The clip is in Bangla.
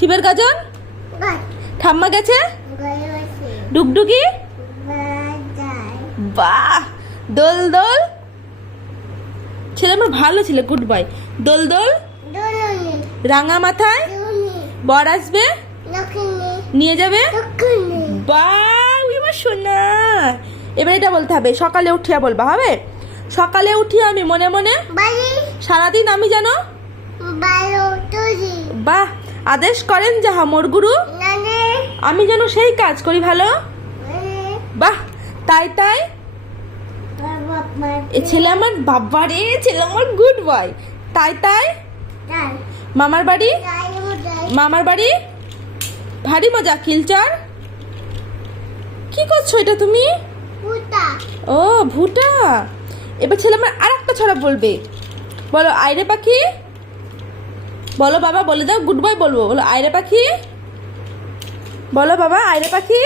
শিবের গাজন? ঠাম্মা গেছে? ডুগডুগি? বাহ! দোল দোল? ছেলে আমার ভালো ছিল, গুড বয়। দোল দোল? রাঙা মাথায়? বর আসবে? নিয়ে যাবে? বাহ! আমার সোনা। এবার এটা বলতে হবে, সকালে উঠিয়া বলবা, হবে? সকালে উঠি আমি মনে মনে সারাদিন আমি যেন বাহ আদেশ করেন যাহা মোর গুরু, আমি যেন সেই কাজ করি ভালো। বাহ! তাই তাই এ ছেলে আমার বাবা রে, ছেলে আমার গুড বয়। তাই তাই মামার বাড়ি? মামার বাড়ি ভারী মজা। কিলচার? কি করছো এটা তুমি? ও ভুটা। এবার ছেলে আমার আর একটা ছড়া বলবে। বলো আইরে পাখি। বলো বাবা, বলে দাও, গুড বয় বলবো। বলো আইরে পাখি। বলো বাবা আইরে পাখি।